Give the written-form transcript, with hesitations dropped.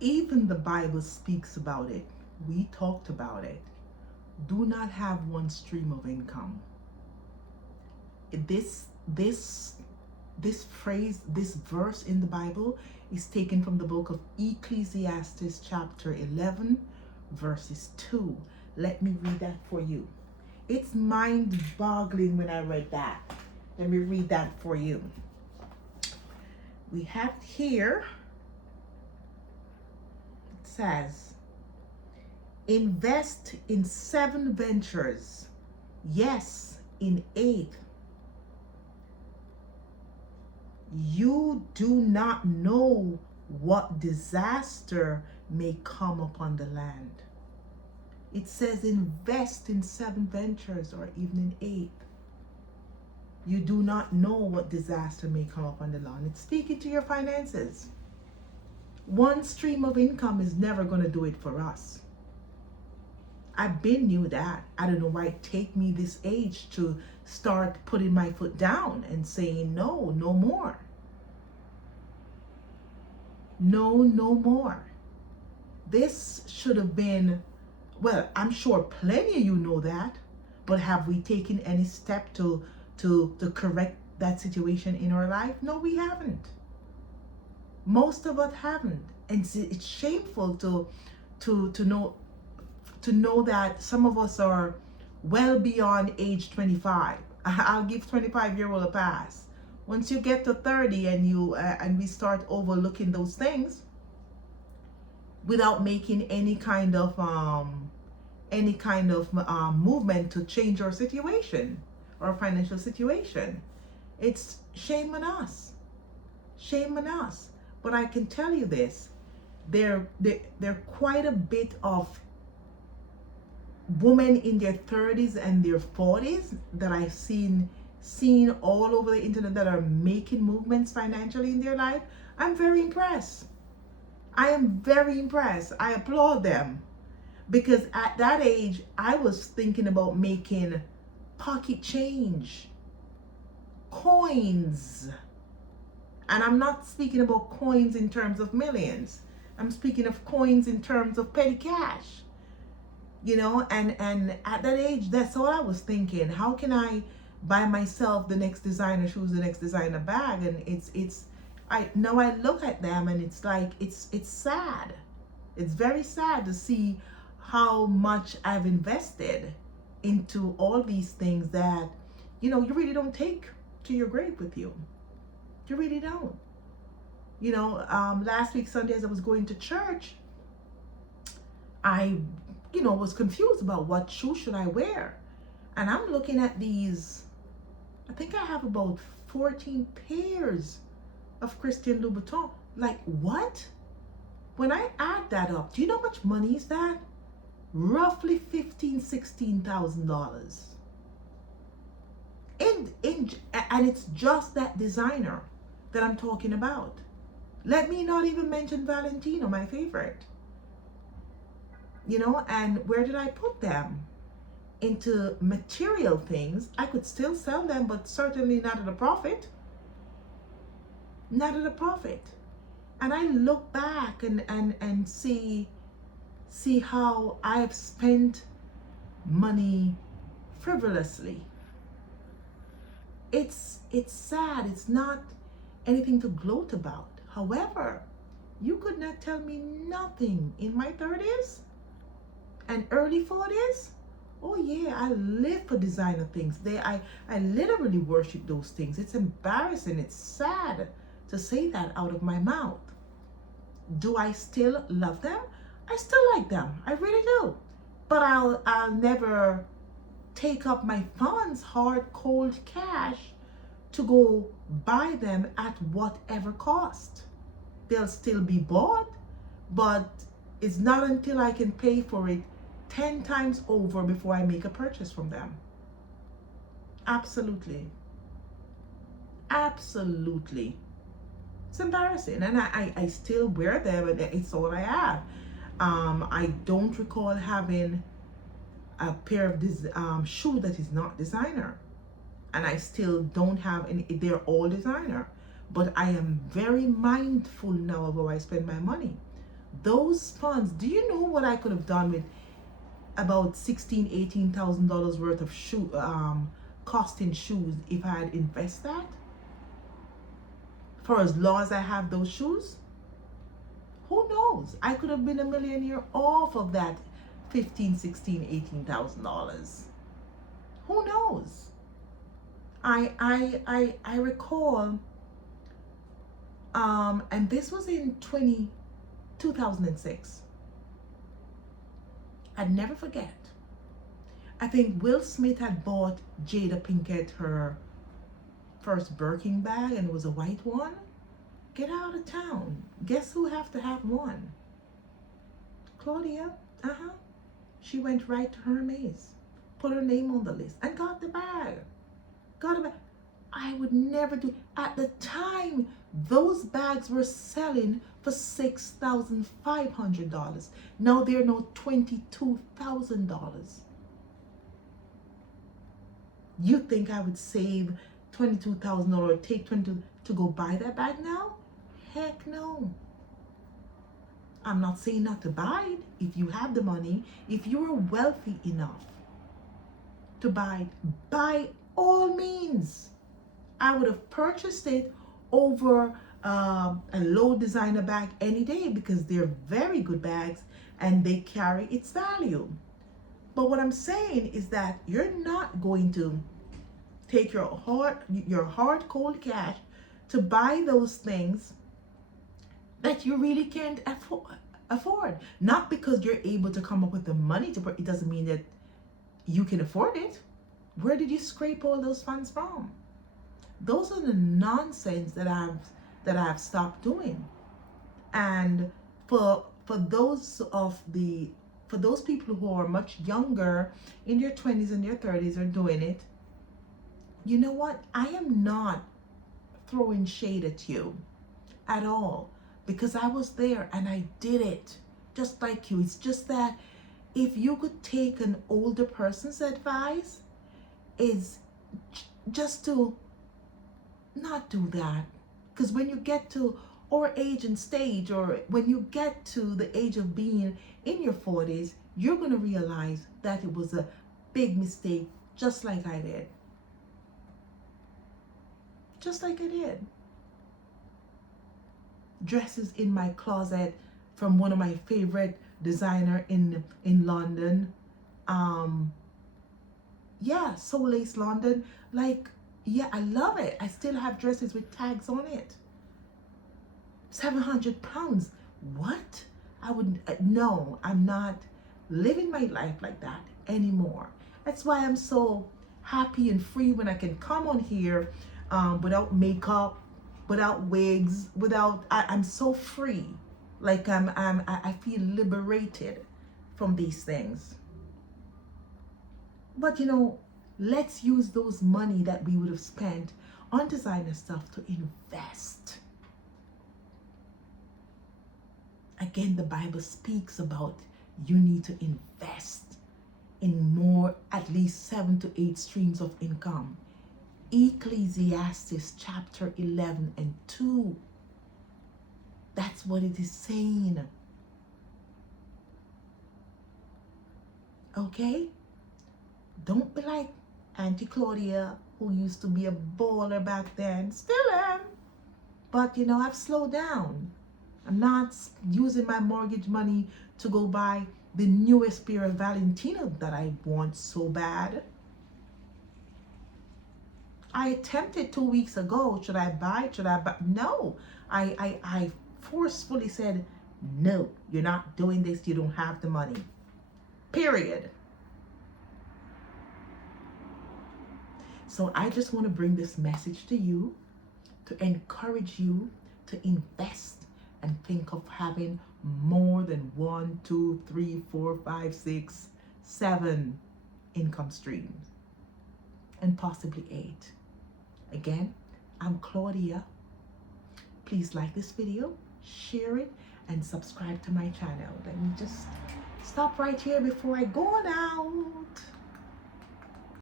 Even the Bible speaks about it. We talked about it. Do not have one stream of income. This phrase, this verse in the Bible is taken from the book of Ecclesiastes chapter 11 verses 2. Let me read that for you. It's mind-boggling when I read that. Let me read that for you. We have here, it says, invest in 7 ventures, yes, in 8. You do not know what disaster may come upon the land. It says invest in 7 ventures or even in 8. You do not know what disaster may come upon the land. It's speaking to your finances. One stream of income is never going to do it for us. I've been knew that. I don't know why it take me this age to start putting my foot down and saying no, no more. No, no more. This should have been, well, I'm sure plenty of you know that, but have we taken any step to correct that situation in our life? No, we haven't. Most of us haven't. And it's shameful to know that some of us are well beyond age 25. I'll give 25-year-old a pass. Once you get to 30 and we start overlooking those things without making any kind of movement to change our situation, our financial situation, it's shame on us. Shame on us. But I can tell you this, there quite a bit of women in their 30s and their 40s that I've seen all over the internet that are making movements financially in their life. I'm very impressed. I am very impressed. I applaud them, because at that age I was thinking about making pocket change, coins. And I'm not speaking about coins in terms of millions. I'm speaking of coins in terms of petty cash. You know, and at that age, that's all I was thinking. How can I buy myself the next designer shoes, the next designer bag? And now I look at them and it's like, it's sad. It's very sad to see how much I've invested into all these things that, you know, you really don't take to your grave with you. You really don't. You know, last week Sunday as I was going to church, I was confused about what shoe should I wear. And I'm looking at these, I think I have about 14 pairs of Christian Louboutin. Like, what? When I add that up, do you know how much money is that? Roughly $16,000. And it's just that designer that I'm talking about. Let me not even mention Valentino, my favorite. You know, and where did I put them? Into material things. I could still sell them, but certainly not at a profit. Not at a profit. And I look back and see how I've spent money frivolously. It's sad. It's not anything to gloat about. However, you could not tell me nothing in my 30s and early 40s. Oh yeah, I live for designer things. I literally worship those things. It's embarrassing. It's sad to say that out of my mouth. Do I still love them? I still like them. I really do. But I'll never take up my funds, hard, cold cash, to go buy them at whatever cost. They'll still be bought, but it's not until I can pay for it 10 times over before I make a purchase from them. Absolutely. Absolutely. It's embarrassing. And I still wear them, and it's all I have. I don't recall having a pair of this shoe that is not designer. And I still don't have any. They're all designer. But I am very mindful now of how I spend my money. Those funds, do you know what I could have done with about $18,000 worth of costing shoes if I had invested that? For as long as I have those shoes, who knows? I could have been a millionaire off of that $18,000. Who knows? I recall, and this was in 2006. I'd never forget. I think Will Smith had bought Jada Pinkett her first Birkin bag, and it was a white one. Get out of town. Guess who have to have one? Claudia. She went right to Hermes, put her name on the list, and got the bag. Got a bag. I would never do. At the time, those bags were selling for $6,500. Now they're now $22,000. You think I would save $22,000 or take 22 to go buy that bag now? Heck no. I'm not saying not to buy it. If you have the money, if you are wealthy enough to buy it, by all means. I would have purchased it over a low designer bag any day, because they're very good bags and they carry its value. But what I'm saying is that you're not going to take your hard cold cash to buy those things that you really can't afford. Not because you're able to come up with the money to, it doesn't mean that you can afford it. Where did you scrape all those funds from? Those are the nonsense that I've stopped doing. And for those people who are much younger, in their 20s and their 30s, are doing it, you know what? I am not throwing shade at you at all, because I was there and I did it just like you. It's just that if you could take an older person's advice, is just to not do that. Because when you get to our age and stage, or when you get to the age of being in your 40s, you're going to realize that it was a big mistake, just like I did. Just like I did. Dresses in my closet from one of my favorite designer in London. Soul Lace London. Like, yeah, I love it. I still have dresses with tags on it. 700 pounds. What? I would, no, I'm not living my life like that anymore. That's why I'm so happy and free when I can come on here without makeup, without wigs, I'm so free. Like I feel liberated from these things. But let's use those money that we would have spent on designer stuff to invest. Again, the Bible speaks about you need to invest in more, at least 7 to 8 streams of income. Ecclesiastes chapter 11 and 2. That's what it is saying. Okay? Don't be like Auntie Claudia, who used to be a baller back then. Still am. But I've slowed down. I'm not using my mortgage money to go buy the newest pair of Valentino that I want so bad. I attempted 2 weeks ago. Should I buy? No. I forcefully said, no, you're not doing this. You don't have the money. Period. So I just want to bring this message to you to encourage you to invest and think of having more than 1, 2, 3, 4, 5, 6, 7 income streams, and possibly 8. Again, I'm Claudia. Please like this video, share it, and subscribe to my channel. Let me just stop right here before I go on out.